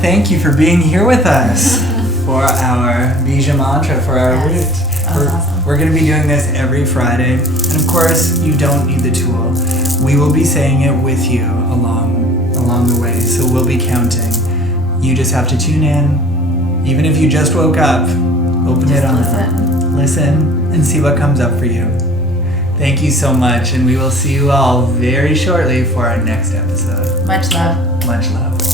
thank you for being here with us for our Bija Mantra, for our root. Awesome. We're going to be doing this every Friday. And of course, you don't need the tool. We will be saying it with you along the way. So we'll be counting. You just have to tune in. Even if you just woke up, open it on. Listen and see what comes up for you. Thank you so much. And we will see you all very shortly for our next episode. Much love. Much love.